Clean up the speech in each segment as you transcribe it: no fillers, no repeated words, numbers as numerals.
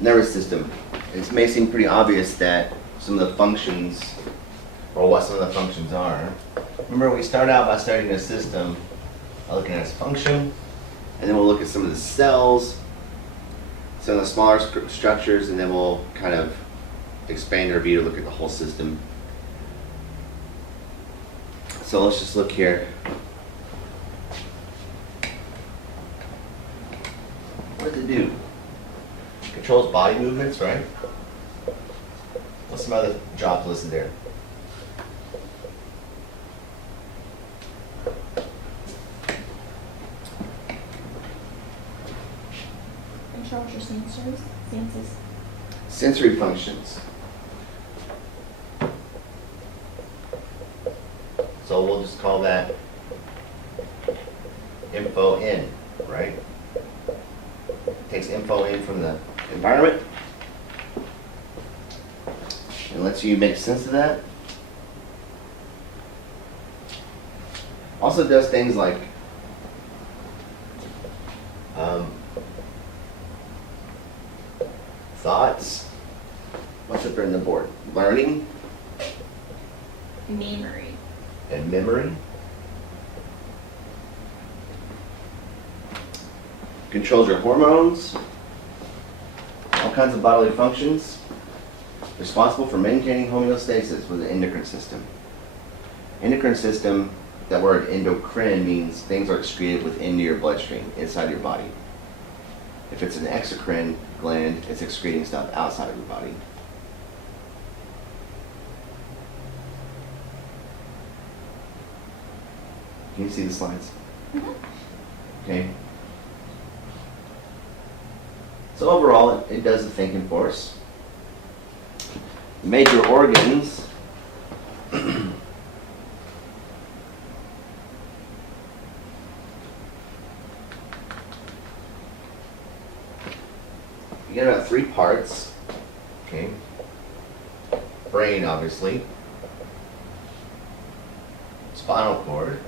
nervous system. It may seem pretty obvious that some of the functions, or what some of the functions are. Remember, we start out by studying a system by looking at its function, and then we'll look at some of the cells, some of the smaller structures, and then we'll kind of expand our view to look at the whole system. So let's just look here. What does it do? Controls body movements, right? What's some other jobs listed there? Controls your senses. Sensory functions. So we'll just call that info in, right? Takes info in from the environment and lets you make sense of that. Also does things like thoughts. What's up there in the board? Learning. Memory. And memory. Controls your hormones, all kinds of bodily functions, responsible for maintaining homeostasis with the endocrine system. Endocrine system, that word endocrine means things are excreted within your bloodstream, inside your body. If it's an exocrine gland, it's excreting stuff outside of your body. Can you see the slides? Okay. So overall, it does the thinking for us. Major organs. You get about 3 parts. Okay. Brain, obviously. Spinal cord.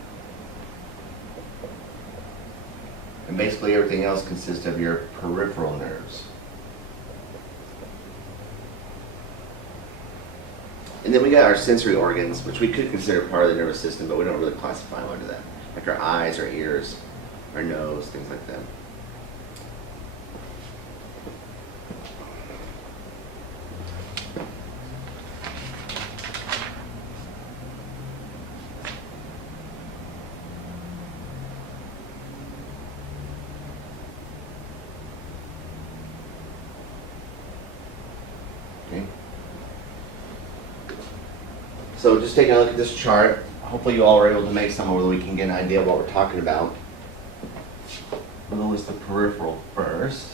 And basically everything else consists of your peripheral nerves. And then we got our sensory organs, which we could consider part of the nervous system, but we don't really classify them under that. Like our eyes, our ears, our nose, things like that. Okay. So just taking a look at this chart, hopefully you all are able to make some where we can get an idea of what we're talking about. We'll list the peripheral first.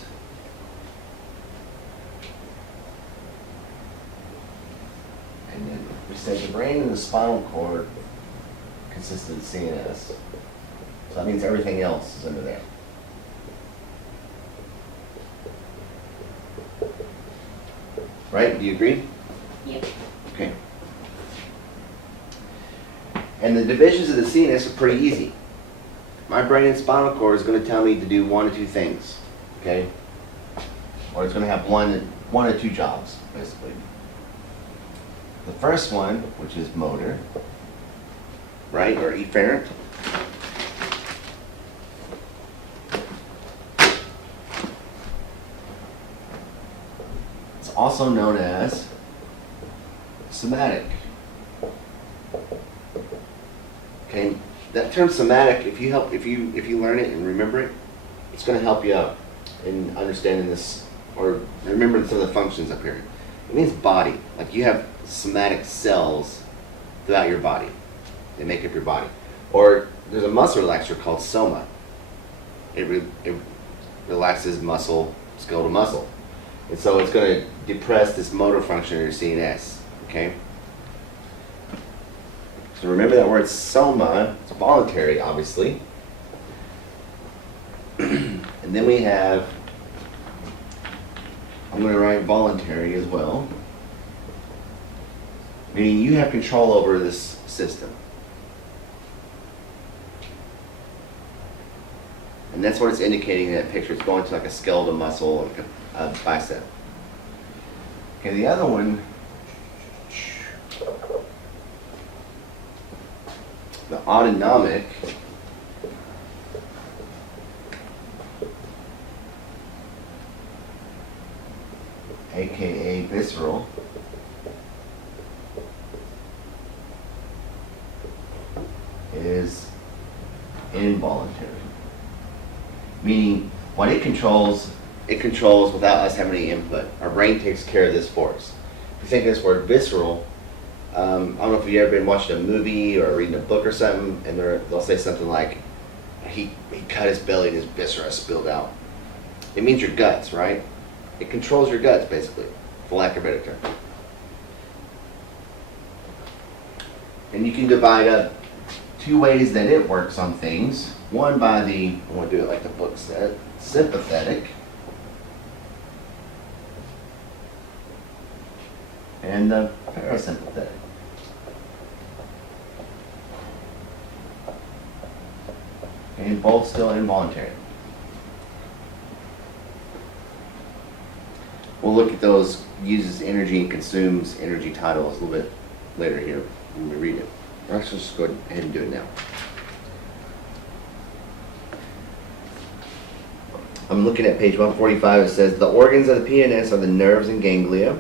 And then we said the brain and the spinal cord consist of the CNS. So that means everything else is under there. Right? Do you agree? Yep. Okay. And the divisions of the CNS are pretty easy. My brain and spinal cord is going to tell me to do 1 or 2 things, okay? Or it's going to have one or two jobs, basically. The first one, which is motor, right, or efferent. It's also known as somatic. Okay, that term somatic, if you learn it and remember it, it's going to help you out in understanding this, or remembering some of the functions up here. It means body. Like you have somatic cells throughout your body. They make up your body. Or there's a muscle relaxer called soma. It relaxes muscle, skeletal muscle. And so it's going to depress this motor function in your CNS. Okay? So remember that word soma. It's voluntary, obviously. And then we have, I'm going to write voluntary as well. Meaning you have control over this system. And that's what it's indicating in that picture. It's going to like a skeletal muscle, like a bicep. Okay, the other one, the autonomic, aka visceral, is involuntary. Meaning, what it controls without us having any input. Our brain takes care of this for us. If you think of this word visceral, I don't know if you've ever been watching a movie or reading a book or something, and they'll say something like, he cut his belly and his viscera spilled out. It means your guts, right? It controls your guts, basically, for lack of a better term. And you can divide up two ways that it works on things. One by I want to do it like the book said, sympathetic. And the parasympathetic. And both still involuntary. We'll look at those uses energy and consumes energy titles a little bit later here when we read it. Let's just go ahead and do it now. I'm looking at page 145. It says the organs of the PNS are the nerves and ganglia.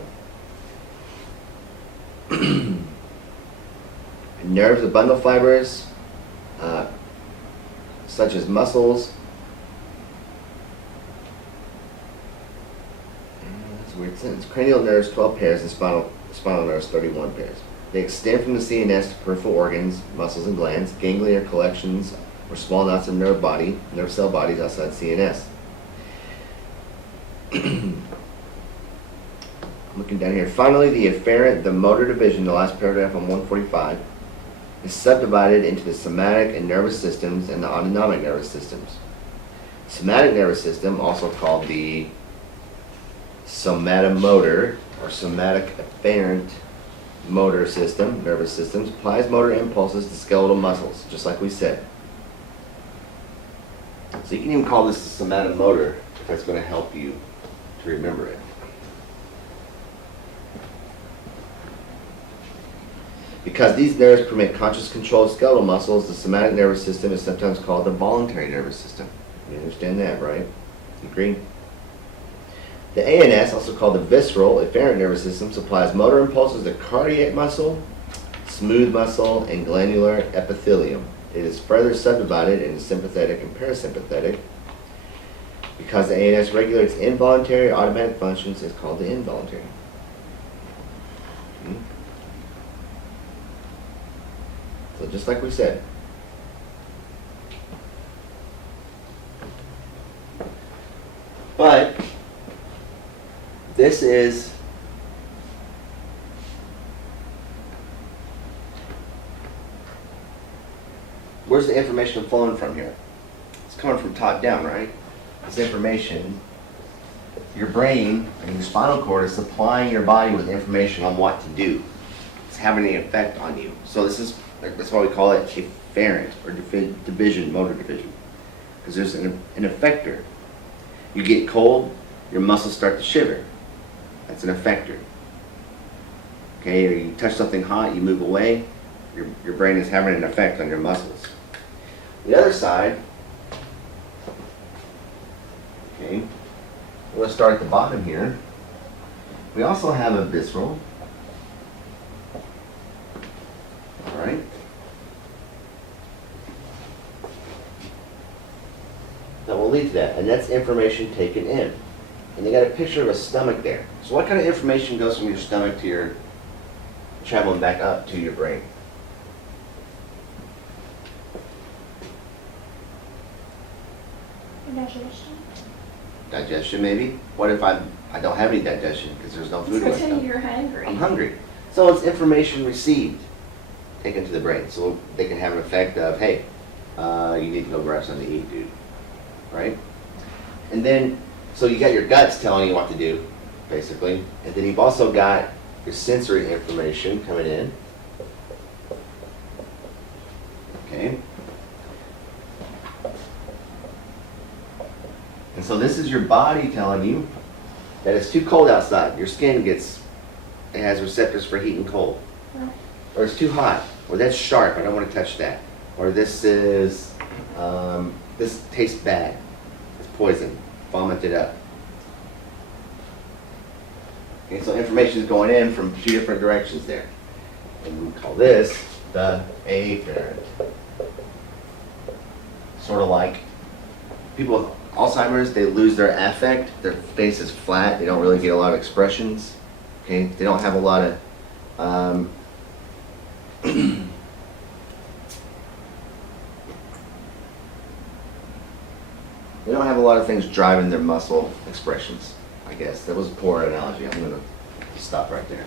Nerves are bundle fibers, such as muscles. That's a weird sentence. Cranial nerves, 12 pairs, and spinal nerves, 31 pairs. They extend from the CNS to peripheral organs, muscles, and glands. Ganglia are collections or small knots of nerve cell bodies outside CNS. Looking down here. Finally, the afferent, the motor division, the last paragraph on 145, is subdivided into the somatic and nervous systems and the autonomic nervous systems. Somatic nervous system, also called the somatomotor or somatic afferent motor system, nervous system, supplies motor impulses to skeletal muscles, just like we said. So you can even call this the somatomotor if that's going to help you to remember it. Because these nerves permit conscious control of skeletal muscles, the somatic nervous system is sometimes called the voluntary nervous system. You understand that, right? You agree? The ANS, also called the visceral afferent nervous system, supplies motor impulses to cardiac muscle, smooth muscle, and glandular epithelium. It is further subdivided into sympathetic and parasympathetic. Because the ANS regulates involuntary automatic functions, it's called the involuntary. So just like we said. But this is where's the information flowing from here? It's coming from top down, right? This information, your brain and your spinal cord is supplying your body with information on what to do. It's having an effect on you. So that's why we call it afferent or division, motor division. Because there's an effector. You get cold, your muscles start to shiver. That's an effector. Okay, or you touch something hot, you move away, your brain is having an effect on your muscles. The other side, okay, let's start at the bottom here. We also have a visceral. Alright? That will lead to that, and that's information taken in. And they got a picture of a stomach there. So what kind of information goes from your stomach to your, traveling back up to your brain? Digestion. Digestion, maybe? What if I don't have any digestion because there's no food in my Pretend stomach? you're hungry. I'm hungry. So it's information received, taken to the brain. So they can have an effect of, hey, you need to go grab something to eat, dude. Right? And then, so you got your guts telling you what to do, basically. And then you've also got your sensory information coming in. Okay? this is your body telling you that it's too cold outside. Your skin it has receptors for heat and cold. Right. Or it's too hot, or that's sharp, I don't want to touch that. Or this tastes bad, it's poison, vomit it up. Okay, so information is going in from 2 different directions there. And we call this the afferent. Sort of like people with Alzheimer's, they lose their affect, their face is flat, they don't really get a lot of expressions. Okay, they don't have a lot of they don't have a lot of things driving their muscle expressions, I guess. That was a poor analogy. I'm going to stop right there.